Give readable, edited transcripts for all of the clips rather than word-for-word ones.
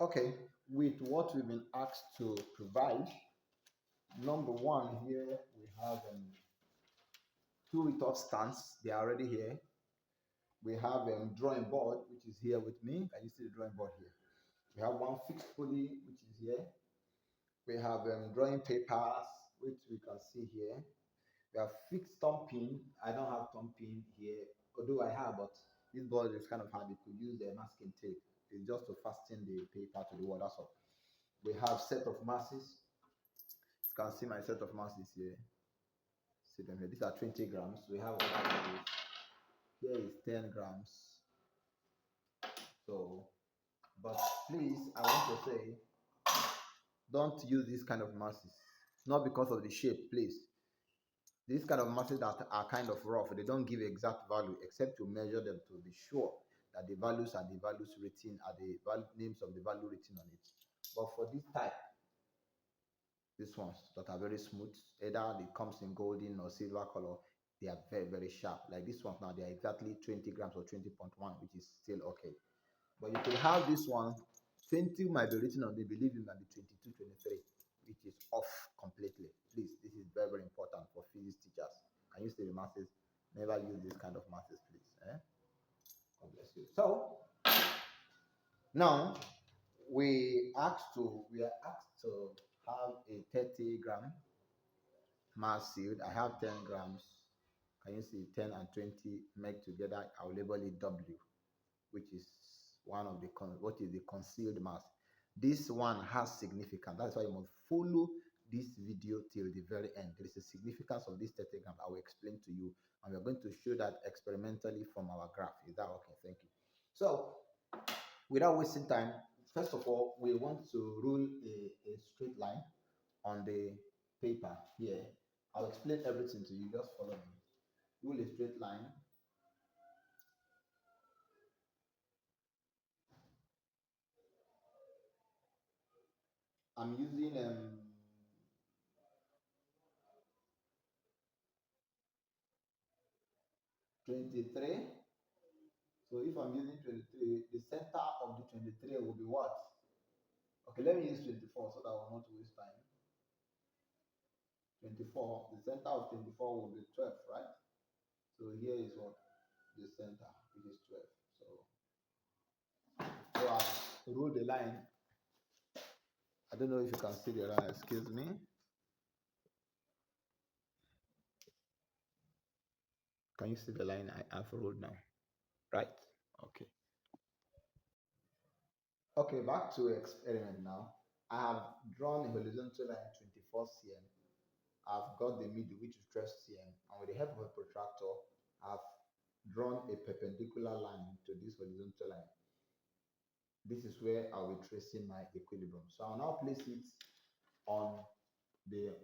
Okay, with what we've been asked to provide, number one here we have two retort stands. They are already here. We have drawing board, which is here with me. Can you see the drawing board here? We have one fixed pulley, which is here. We have drawing papers, which we can see here. We have fixed thumb pin. I don't have thumb pin here, although I have, but this board is kind of hard. You could use the masking tape. It's just to fasten the paper to the wall. That's all. We have set of masses. You can see my set of masses here. See them here. These are 20 grams. We have here is 10 grams. So, but please, I want to say, don't use this kind of masses. Not because of the shape, please. These kind of masses that are kind of rough, they don't give exact value except to measure them to be sure that the values are the values written, are the names of the value written on it. But for this type, these ones that are very smooth, either it comes in golden or silver color, they are very, very sharp. Like this one now, they are exactly 20 grams or 20.1, which is still okay. But you could have this one, 20 might be written on the believe it might be 22, 23, which is off completely. Please, this is very, very important for physics teachers. Can you see the masses? Never use this kind of masses, please. God bless you. So now we are asked to have a 30-gram mass sealed. I have 10 grams. Can you see 10 and 20 make together? I'll label it W, which is one of the what is the concealed mass. This one has significance. That's why you must follow this video till the very end. There is a significance of this 30 grams. I will explain to you, and we're going to show that experimentally from our graph. Is that okay? Thank you. So, without wasting time, first of all, we want to rule a straight line on the paper here. I'll explain everything to you. Just follow me. Rule a straight line. I'm using 23. So if I'm using 23, the center of the 23 will be what? Okay, let me use 24 so that I will not waste time. 24, the center of 24 will be 12, right? So here is what? The center, which is 12. So I rule the line. I don't know if you can see the line, excuse me. Can you see the line I've ruled now? Right. Okay. Okay, back to experiment now. I have drawn a horizontal line 24 cm. I've got the middle, which is 12 cm, and with the help of a protractor, I've drawn a perpendicular line to this horizontal line. This is where I'll be tracing my equilibrium. So I'll now place it on the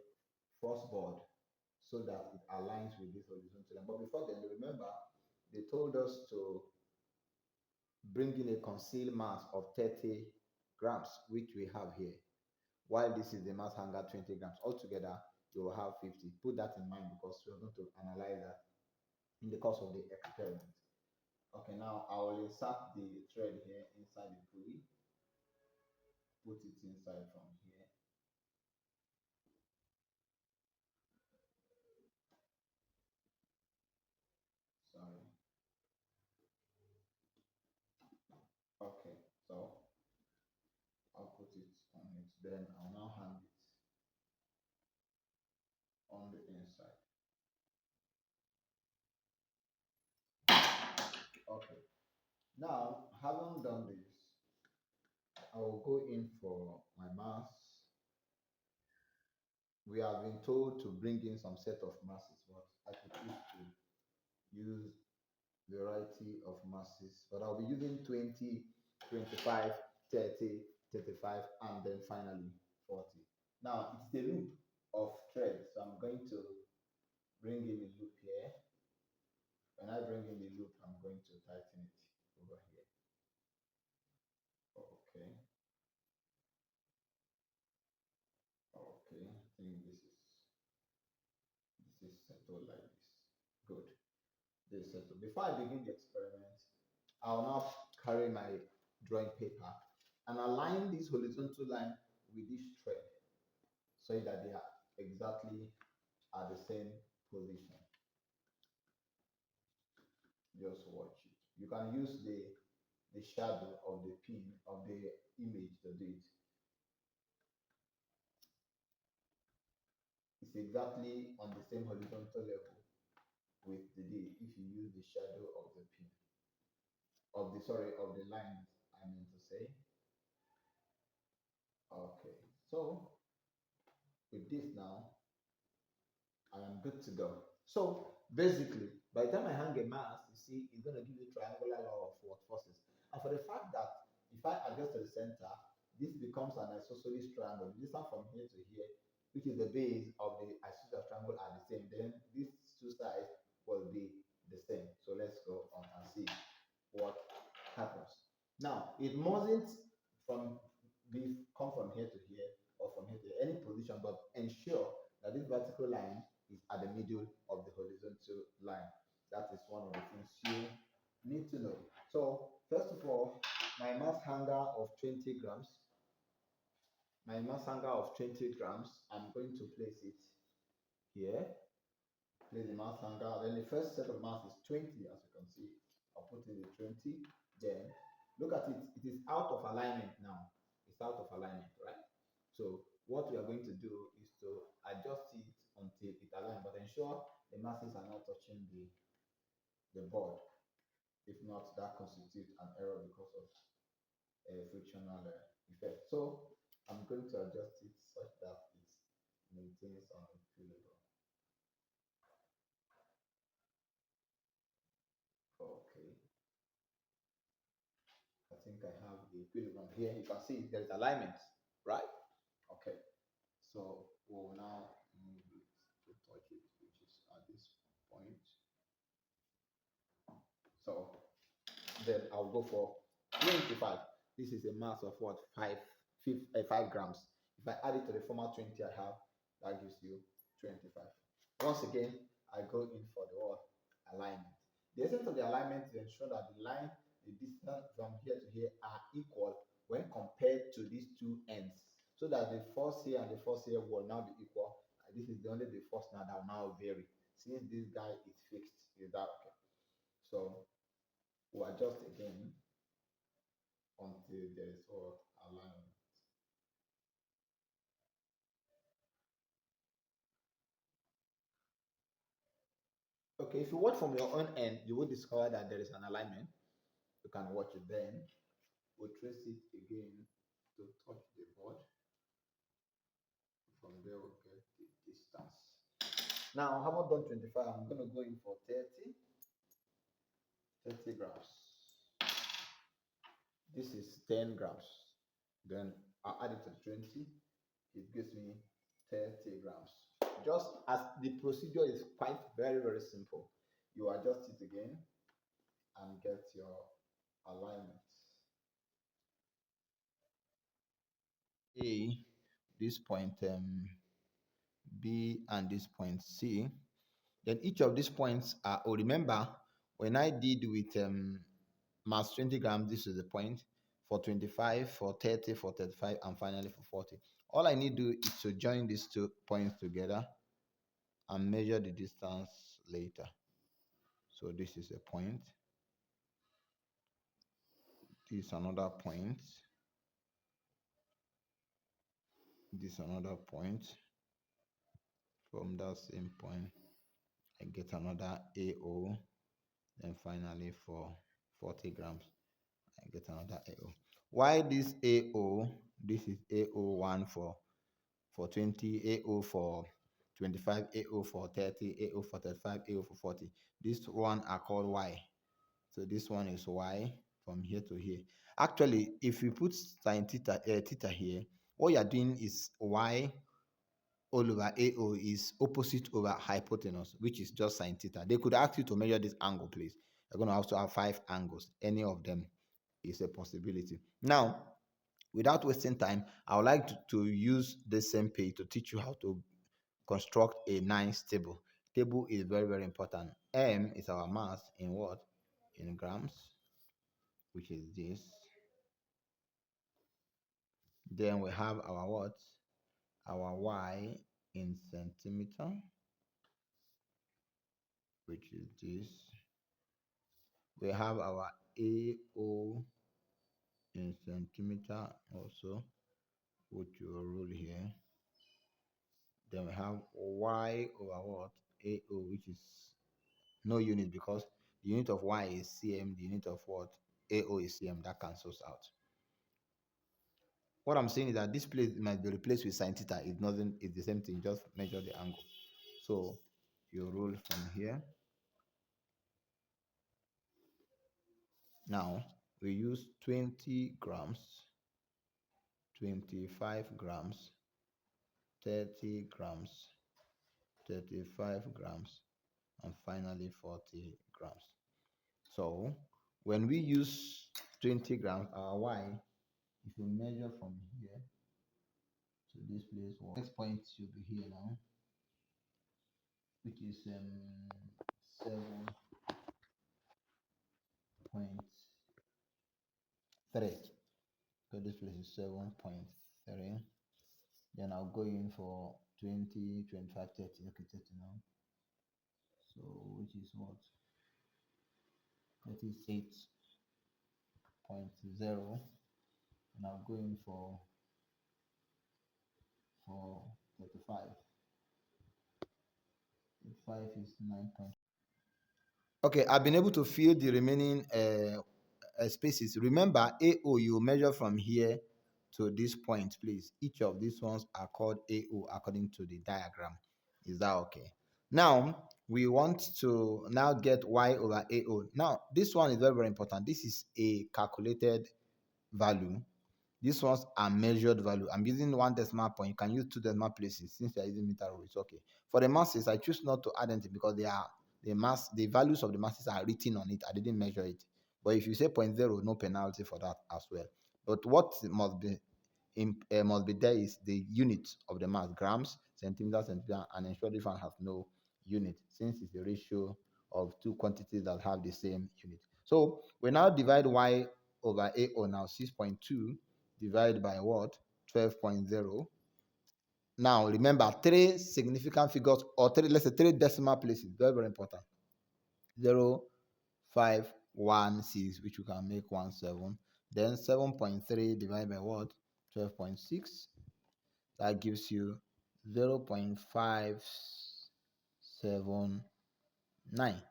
first board so that it aligns with this horizontal line. But before then, remember, they told us to bring in a concealed mass of 30 grams, which we have here. While this is the mass hanger 20 grams. Altogether, you will have 50. Put that in mind because we're going to analyze that in the course of the experiment. Okay, now I will insert the thread here inside the pulley. Put it inside from here. Sorry. Okay, so I'll put it on it. Then I'll now hang it on the inside. Okay. Now, having done this, I will go in for my mass. We have been told to bring in some set of masses, but I could choose to use variety of masses, but I'll be using 20, 25, 30, 35, and then finally 40. Now it's the loop of thread, so I'm going to bring in a loop here. When I bring in the loop, I'm going to tighten it over here. Okay. Okay, I think this is settled like this. Good. This is settled. Before I begin the experiment, I'll now carry my drawing paper and align this horizontal line with this thread so that they are exactly at the same position. Just watch it. You can use the shadow of the pin of the image to do it. It's exactly on the same horizontal level with the D if you use the shadow of the pin of the sorry of the line I mean to say. Okay, so with this now I am good to go. So basically, by the time I hang a mask, you see, it's going to give you triangular law of what forces. And for the fact that if I adjust to the center, this becomes an isosceles triangle. The distance from here to here, which is the base of the isosceles triangle, are the same. Then these two sides will be the same. So let's go on and see what happens. Now, it mustn't from come from here to here or from here to here, any position, but ensure that this vertical line is at the middle of the horizontal line. That is one of the things you need to know. So first of all, my mass hanger of 20 grams, I'm going to place it here. Place the mass hanger. Then the first set of mass is 20, as you can see. I'll put in the 20. Then look at it. It is out of alignment now. It's out of alignment, right? So what we are going to do is to adjust it until it aligns, but ensure the masses are not touching the board. If not, that constitutes an error because of a frictional effect. So I'm going to adjust it such that it maintains an equilibrium. Okay. I think I have the equilibrium here. You can see there is alignment, right? Okay. So we'll now move it to touch it, which is at this point. So then I'll go for 25. This is a mass of what? 5 grams. If I add it to the former 20 I have, that gives you 25. Once again, I go in for the what? Alignment. The essence of the alignment is to ensure that the line, the distance from here to here are equal when compared to these two ends. So that the force here and the force here will now be equal. This is the only the force now that will now vary. Since this guy is fixed, is that okay? So we'll adjust again until there is what alignment. Okay, if you watch from your own end, you will discover that there is an alignment. You can watch it then. We'll trace it again to touch the board. From there, we'll get the distance. Now, I haven't done 25. I'm going to go in for 30 grams. This is 10 grams. Then I'll add it to 20. It gives me 30 grams. Just as the procedure is quite very, very simple. You adjust it again and get your alignment. A, this point B, and this point C. Then each of these points are, oh, remember, when I did with mass 20 grams, this is the point for 25, for 30, for 35, and finally for 40. All I need to do is to join these 2 points together and measure the distance later. So this is a point. This is another point. This is another point. From that same point, I get another AO. Then finally for 40 grams, I get another AO. Why this AO? This is AO1 for 20, AO for 25, AO for 30, AO for 35, AO for 40. This one are called Y. So this one is Y from here to here. Actually, if you put sine theta here, what you are doing is Y all over AO is opposite over hypotenuse, which is just sine theta. They could ask you to measure this angle, please. You're going to have to have 5 angles. Any of them is a possibility. Now, without wasting time, I would like to use the same page to teach you how to construct a nice table. Table is very, very important. M is our mass in what? In grams, which is this. Then we have our what? Our y in centimeter, which is this. We have our AO in centimeter also, which will rule here. Then we have y over what? AO, which is no unit because the unit of y is cm, the unit of what? AO is cm. That cancels out. What I'm saying is that this place might be replaced with sine theta. It's nothing, it's the same thing, just measure the angle. So you rule from here. Now we use 20 grams, 25 grams, 30 grams, 35 grams, and finally 40 grams. So when we use 20 grams, our y, if you measure from here to this place, next point should be here now, which is 7.3. So this place is 7.3. Then I'll go in for 20, 25, 30. Okay, 30 now. So which is what? 38.0. And I'll go in for 35. 35 is 9. Okay, I've been able to fill the remaining spaces. Remember, AO you measure from here to this point, please. Each of these ones are called AO according to the diagram. Is that okay? Now we want to now get y over AO. Now this one is very, very important. This is a calculated value. These ones are measured value. I'm using 1 decimal point. You can use 2 decimal places since you are using meter rule. It's okay. For the masses, I choose not to add anything because they are the values of the masses are written on it. I didn't measure it. But if you say 0.0, no penalty for that as well. But what must be there is the unit of the mass, grams, centimeters, and ensure this one has no unit since it's the ratio of two quantities that have the same unit. So we now divide y over AO now, 6.2 divided by what? 12.0. Now remember, 3 significant figures or let's say 3 decimal places, very, very important. 0, 5, 1, 6, which you can make 1, 7. Then 7.3 divided by what? 12.6. That gives you 0.579.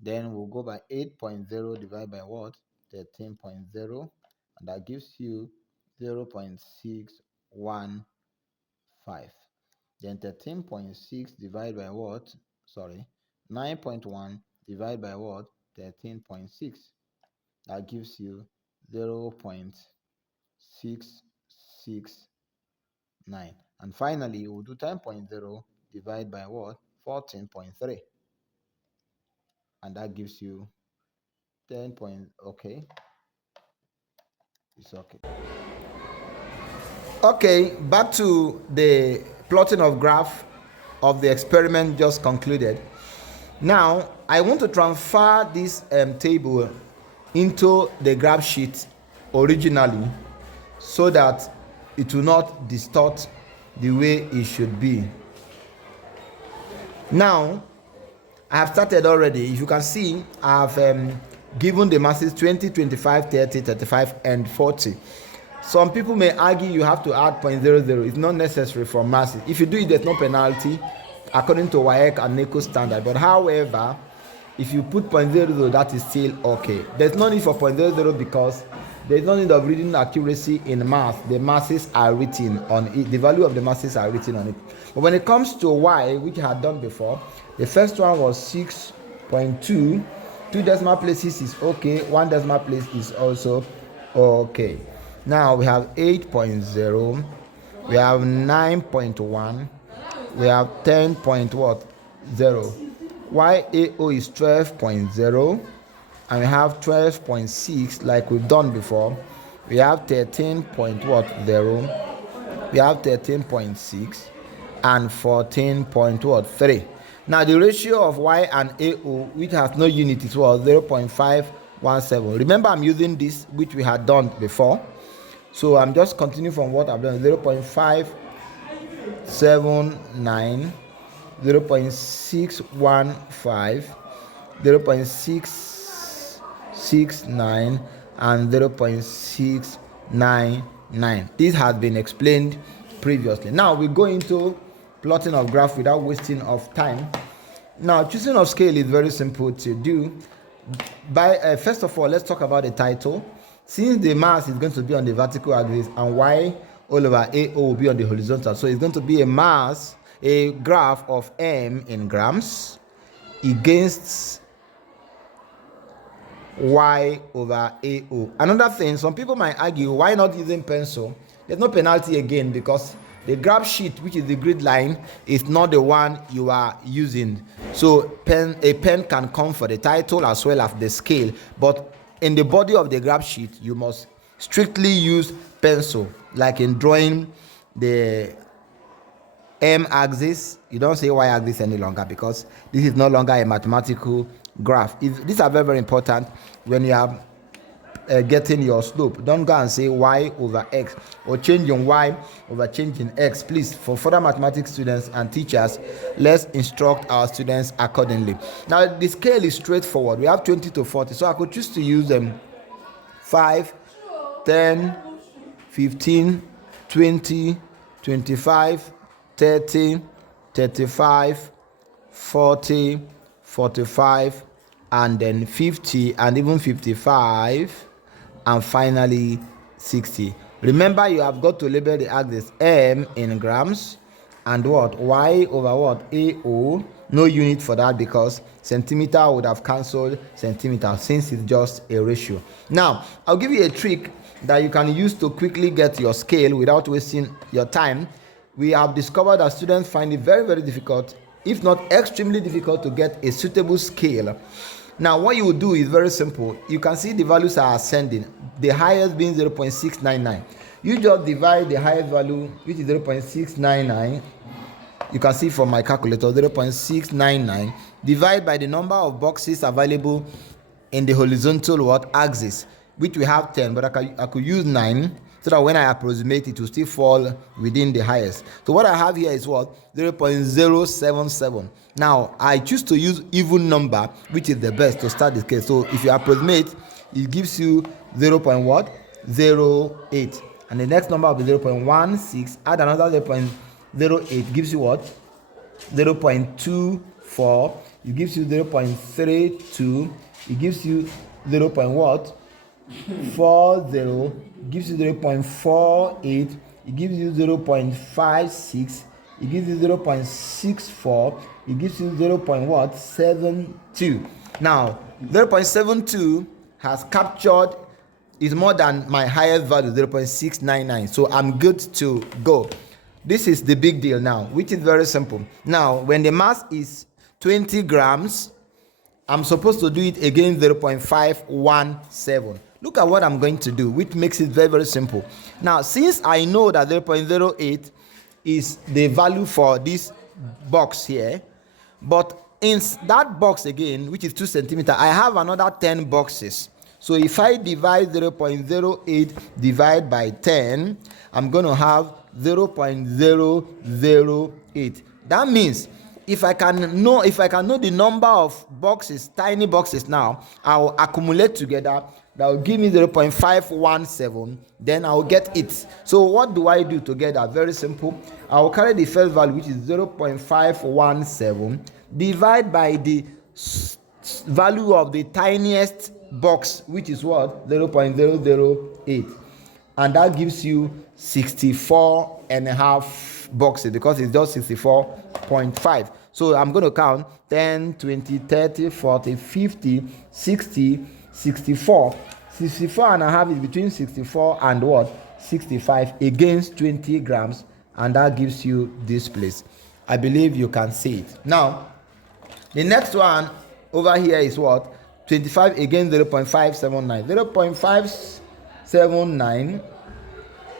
Then we'll go by 8.0 divided by what? 13.0. And that gives you 0.615. Then 13.6 divided by what? Sorry, 9.1 divided by what? 13.6. That gives you 0.669. And finally, we'll do 10.0 divided by what? 14.3. And that gives you 10 point, okay. It's okay. Okay, back to the plotting of graph of the experiment just concluded. Now, I want to transfer this table into the graph sheet originally so that it will not distort the way it should be. Now, I have started already. If you can see, I have given the masses 20, 25, 30, 35, and 40. Some people may argue you have to add 0.00. It's not necessary for masses. If you do it, there's no penalty according to WAEC and Neco standard. But however, if you put 0.00, that is still okay. There's no need for 0.00 because there's no need of reading accuracy in math. The masses are written on it. The value of the masses are written on it. But when it comes to Y, which I had done before, the first one was 6.2. 2 decimal places is okay. 1 decimal place is also okay. Now we have 8.0. We have 9.1. We have 10.0. YAO is 12.0. And we have 12.6 like we've done before. We have 13.0. We have 13.6 and 14.3. Now the ratio of Y and AO, which has no unit, is 0.517. Remember, I'm using this which we had done before. So I'm just continuing from what I've done. 0.579, 0.615, 0.669, and 0.699. This has been explained previously. Now we go into plotting of graph without wasting of time. Now choosing of scale is very simple to do. First of all, let's talk about the title. Since the mass is going to be on the vertical axis and y all over AO will be on the horizontal, so it's going to be a graph of m in grams against y over AO. Another thing, some people might argue, why not using pencil? There's no penalty again, because the graph sheet, which is the grid line, is not the one you are using. So a pen can come for the title as well as the scale, but in the body of the graph sheet, you must strictly use pencil. Like in drawing the m axis, you don't say y axis any longer, because this is no longer a mathematical graph. These are very, very important when you are getting your slope. Don't go and say y over x or changing y over changing x. Please, for further mathematics students and teachers, let's instruct our students accordingly. Now the scale is straightforward. We have 20 to 40, so I could choose to use 5, 10, 15, 20, 25, 30, 35, 40, 45, and then 50, and even 55, and finally 60. Remember, you have got to label the axis m in grams and what y over what AO. No unit for that, because centimeter would have cancelled centimeter, since it's just a ratio. Now I'll give you a trick that you can use to quickly get your scale without wasting your time. We have discovered that students find it very, very difficult, if not extremely difficult, to get a suitable scale. Now what you will do is very simple. You can see the values are ascending, the highest being 0.699. You just divide the highest value, which is 0.699. You can see from my calculator, 0.699, divide by the number of boxes available in the horizontal axis, which we have 10, but I could use 9, so that when I approximate, it will still fall within the highest. So what I have here is what? 0.077. Now I choose to use even number, which is the best to start the case. So if you approximate, it gives you 0.08, and the next number will be 0.16. Add another 0.08, gives you what? 0.24. It gives you 0.32. It gives you 0.40, gives you 0.48, it gives you 0.56, it gives you 0.64, it gives you 0.72. Now 0.72 has captured, is more than my highest value, 0.699, so I'm good to go. This is the big deal now, which is very simple. Now when the mass is 20 grams, I'm supposed to do it again 0.517. Look at what I'm going to do, which makes it very, very simple. Now, since I know that 0.08 is the value for this box here, but in that box again, which is 2 centimeters, I have another 10 boxes. So if I divide 0.08 divide by 10, I'm going to have 0.008. That means if I can know the number of boxes, tiny boxes, now I'll accumulate together. That will give me 0.517. Then I'll get it. So what do I do together? Very simple. I will carry the first value, which is 0.517, divide by the value of the tiniest box, which is what? 0.008, and that gives you 64 and a half boxes, because it's just 64.5. So I'm going to count 10, 20, 30, 40, 50, 60, 64. 64 and a half is between 64 and what? 65 against 20 grams, and that gives you this place. I believe you can see it. Now the next one over here is what? 25 against 0.579.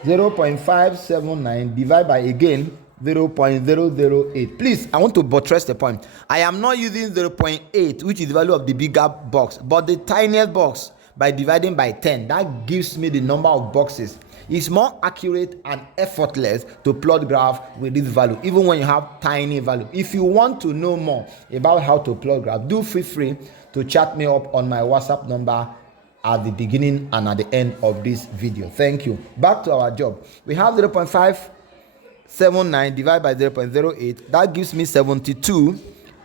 0.579 divided by again 0.008. Please, I want to buttress the point. I am not using 0.8, which is the value of the bigger box, but the tiniest box, by dividing by 10. That gives me the number of boxes. It's more accurate and effortless to plot graph with this value, even when you have tiny value. If you want to know more about how to plot graph, do feel free to chat me up on my WhatsApp number at the beginning and at the end of this video. Thank you. Back to our job. We have 0.579 divided by 0.08. That gives me 72.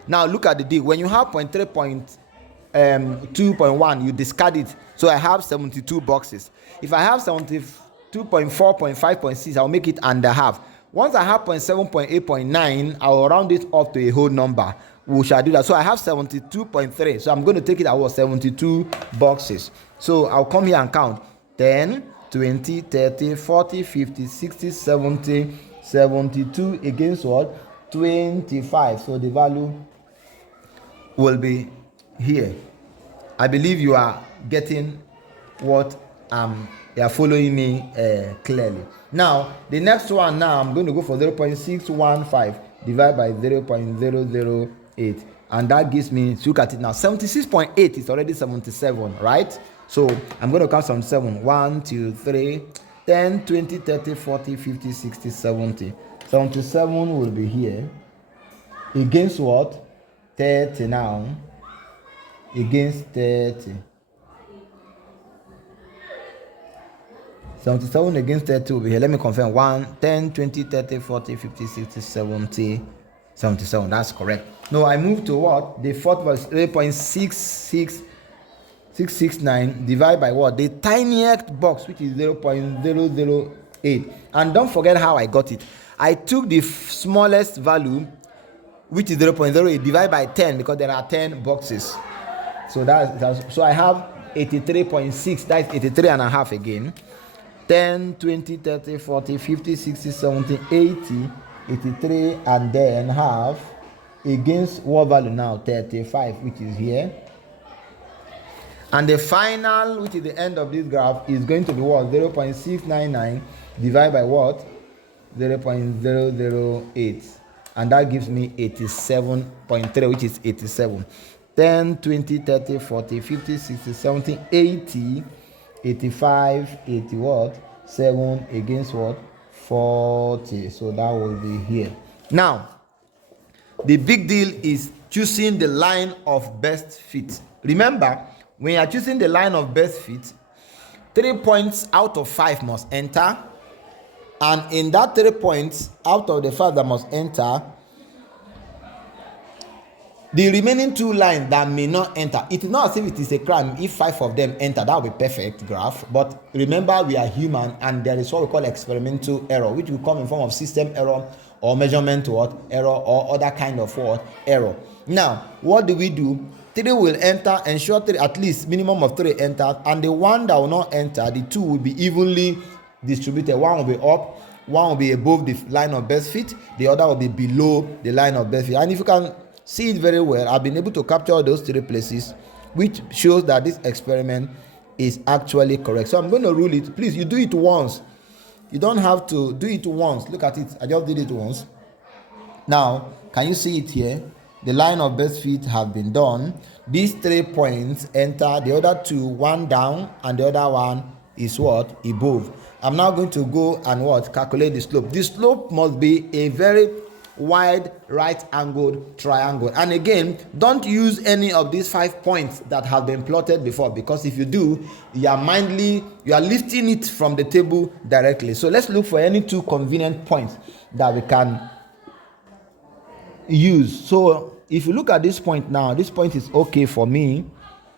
Now look at the deal. When you have 2.1, you discard it. So I have 72 boxes. If I have 72.4.5.6, I'll make it under half. Once I have 0.7, 0.8, I'll round it up to a whole number. We shall do that. So I have 72.3. So I'm going to take it out 72 boxes. So I'll come here and count 10, 20, 30, 40, 50, 60, 70, 72 against what? 25. So the value will be here. I believe you are getting what you are following me clearly. Now the next one, now I'm going to go for 0.615 divided by 0.008, and that gives me, look at it now, 76.8 is already 77, right? So I'm going to count 77. 1, 2, 3, 10, 20, 30, 40, 50, 60, 70. 77 will be here against what? 30 now. Against 30. 77 against 30 will be here. Let me confirm. 1, 10, 20, 30, 40, 50, 60, 70, 77. That's correct. Now I move to what? The fourth was 0.669 divided by what? The tiniest box, which is 0.008. And don't forget how I got it. I took the smallest value, which is 0.08, divided by 10, because there are 10 boxes. So so I have 83.6. That's 83 and a half again. 10, 20, 30, 40, 50, 60, 70, 80, 83, and then half against what value now? 35, which is here. And the final, which is the end of this graph, is going to be what? 0.699 divided by what? 0.008. And that gives me 87.3, which is 87. 10, 20, 30, 40, 50, 60, 70, 80, 85, 80 what? 7 against what? 40. So that will be here. Now, the big deal is choosing the line of best fit. Remember, when you are choosing the line of best fit, 3 points out of 5 must enter. And in that 3 points out of the 5 that must enter, the remaining 2 lines that may not enter, it is not as if it is a crime if 5 of them enter. That will be perfect graph. But remember, we are human, and there is what we call experimental error, which will come in form of system error or measurement error or other kind of error. Now, what do? 3 will enter, ensure 3, at least minimum of 3 enter, and the one that will not enter, the 2 will be evenly distributed. One will be up, one will be above the line of best fit, the other will be below the line of best fit. And if you can see it very well, I've been able to capture those 3 places, which shows that this experiment is actually correct. So I'm going to rule it. Please, you do it once. You don't have to do it once. Look at it. I just did it once. Now, can you see it here? The line of best fit have been done. These 3 points enter, the other 2, one down, and the other one is what? Above. I'm now going to go and what? Calculate the slope. The slope must be a very wide right-angled triangle. And again, don't use any of these 5 points that have been plotted before, because if you do, you are lifting it from the table directly. So let's look for any 2 convenient points that we can use. So if you look at this point now, this point is okay for me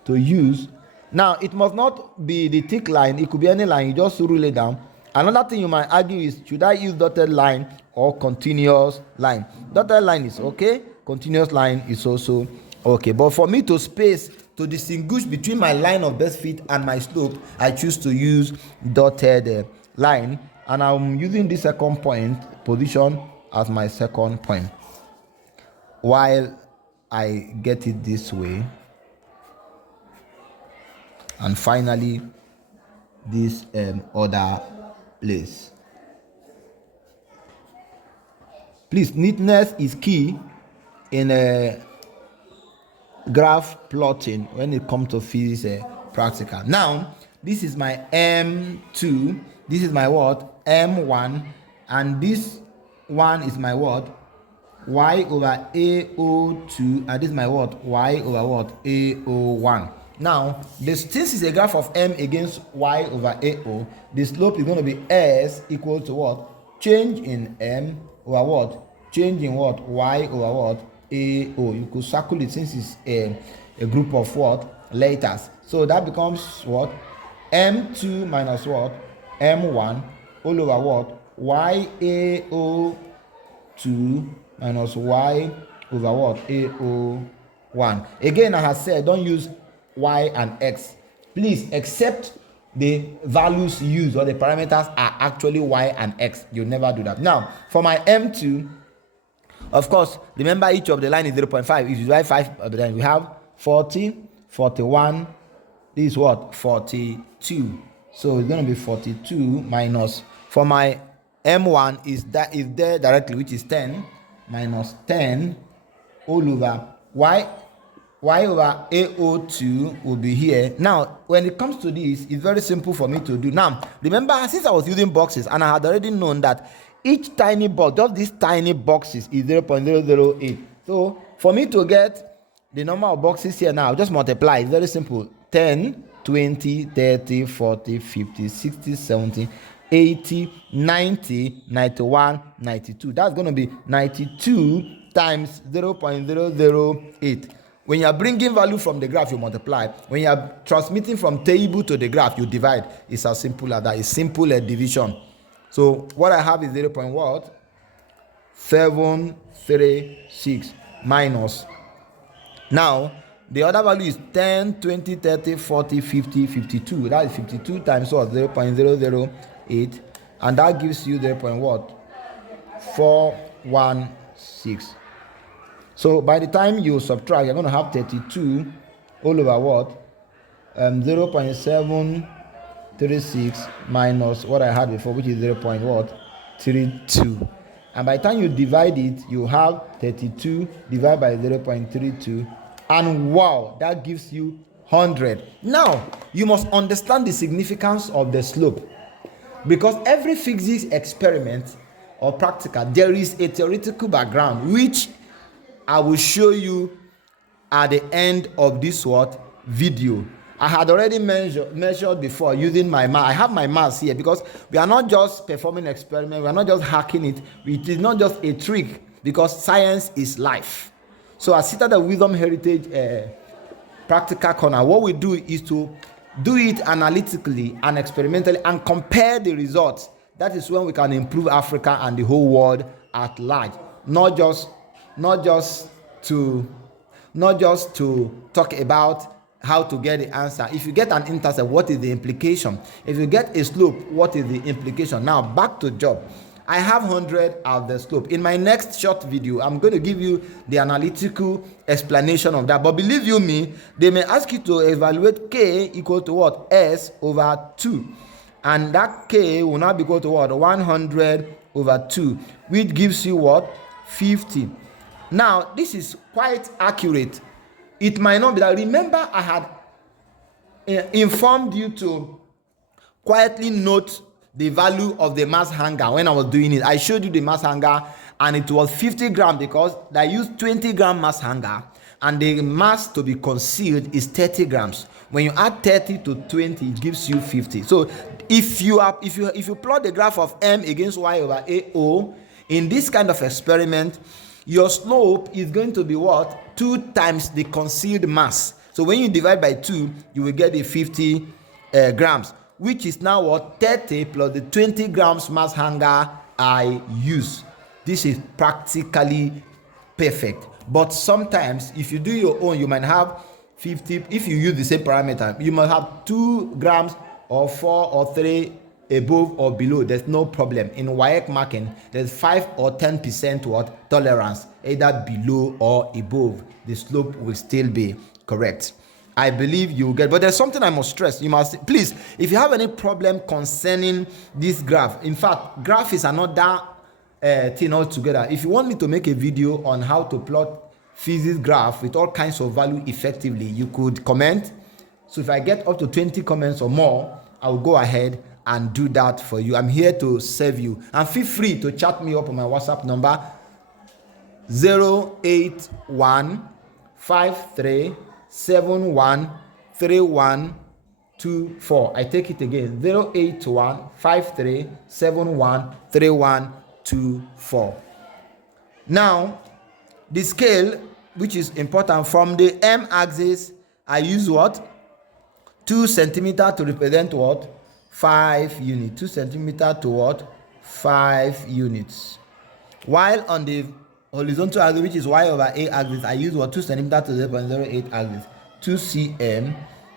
to use. Now, it must not be the thick line. It could be any line. You just rule it down. Another thing you might argue is, should I use dotted line or continuous line? Dotted line is okay. Continuous line is also okay. But for me to distinguish between my line of best fit and my slope, I choose to use dotted line. And I'm using the second point position as my second point, while I get it this way. And finally, this other place. Please, neatness is key in graph plotting when it comes to physics practical. Now, this is my M2, this is my what? M1, and this one is my what? Y over AO2, and this is my what? Y over what? AO1. Now, this is a graph of M against Y over AO. The slope is going to be S equal to what? Change in M over what? Change in what? Y over what? AO. You could circle it since it's a group of what? Letters. So that becomes what? M2 minus what? M1 all over what? YAO2 minus Y over what? AO1. Again, I have said, don't use Y and X. Please, except the values used or the parameters are actually Y and X. You never do that. Now, for my M2, of course, remember each of the line is 0.5. If you divide 5, then we have 40, 41. This is what? 42. So it's going to be 42 minus, for my M1 is there directly, which is 10 minus 10 all over Y over AO2 will be here. Now, when it comes to this, it's very simple for me to do. Now, remember, since I was using boxes and I had already known that each tiny box, just these tiny boxes is 0.008. So, for me to get the number of boxes here now, just multiply. It's very simple. 10, 20, 30, 40, 50, 60, 70, 80, 90, 91, 92. That's going to be 92 times 0.008. When you are bringing value from the graph, you multiply. When you are transmitting from table to the graph, you divide. It's as simple as that. It's simple division. So what I have is 0.736 minus. Now, the other value is 10, 20, 30, 40, 50, 52. That is 52 times what? 0.008. And that gives you 0.416. So by the time you subtract, you're going to have 32 all over what? 0.736 minus what I had before, which is 0.32. And by the time you divide it, you have 32 divided by 0.32. And wow, that gives you 100. Now, you must understand the significance of the slope. Because every physics experiment or practical, there is a theoretical background, which I will show you at the end of this video. I had already measured before using my math. I have my math here because we are not just performing experiment. We are not just hacking it. It is not just a trick, because science is life. So I sit at the Wisdom Heritage Practical Corner. What we do is to do it analytically and experimentally and compare the results. That is when we can improve Africa and the whole world at large. Not just to talk about how to get the answer. If you get an intercept, what is the implication? If you get a slope, what is the implication? Now back to job. I have 100 as the slope. In my next short video, I'm going to give you the analytical explanation of that. But believe you me, they may ask you to evaluate K equal to what? S over 2. And that K will now be equal to what? 100 over 2, which gives you what? 50. Now, this is quite accurate. It might not be that. Remember, I had informed you to quietly note the value of the mass hanger when I was doing it. I showed you the mass hanger and it was 50 grams because I used 20 gram mass hanger and the mass to be concealed is 30 grams. When you add 30 to 20, it gives you 50. So if you plot the graph of M against Y over AO in this kind of experiment, your slope is going to be what? 2 times the concealed mass. So when you divide by 2, you will get the 50 grams, which is now what? 30 plus the 20 grams mass hanger I use. This is practically perfect. But sometimes, if you do your own, you might have 50. If you use the same parameter, you might have 2 grams or 4 or 3 above or below. There's no problem. In WAEC marking, there's 5 or 10% what? Tolerance, either below or above. The slope will still be correct. I believe you will get, but there's something I must stress. You must, please, if you have any problem concerning this graph, in fact, graph is another thing altogether. If you want me to make a video on how to plot physics graph with all kinds of value effectively, you could comment So if I get up to 20 comments or more, I will go ahead and do that for you. I'm here to serve you. And feel free to chat me up on my WhatsApp number 08153713124. I take it again, 08153713124. Now, the scale, which is important, from the M axis, I use what? 2 centimeter to represent what? 5 units. 2 centimeter to what? 5 units. While on the horizontal axis, which is y over a axis, I use what? 2 centimeter to 0.08 axis. 2 cm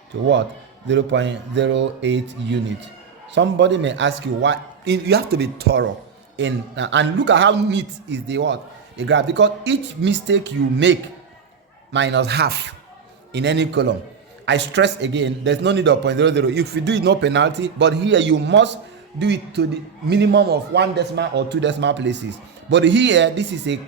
to what? 0.08 unit. Somebody may ask you why. You have to be thorough in, and look at how neat is the what? The graph, because each mistake you make minus half in any column. I stress again, there's no need of 0.00. If you do it, no penalty, but here you must do it to the minimum of 1 decimal or 2 decimal places. But here, this is a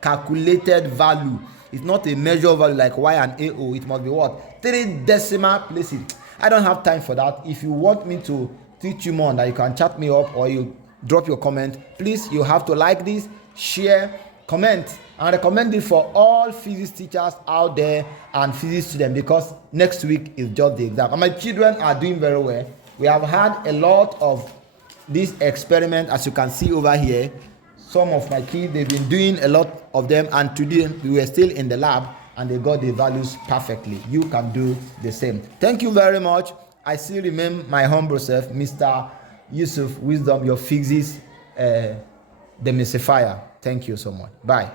calculated value. It's not a measure value like y and AO. It must be what? 3 decimal places. I don't have time for that. If you want me to teach you more on that, you can chat me up or you drop your comment. Please, you have to like this, share, comment, and recommend it for all physics teachers out there and physics students, because next week is just the exam and my children are doing very well. We have had a lot of this experiment, as you can see over here. Some of my kids, they've been doing a lot of them, and today we were still in the lab and they got the values perfectly. You can do the same. Thank you very much. I still remain my humble self, Mr. Yusuf Wisdom, your physics demystifier. Thank you so much. Bye.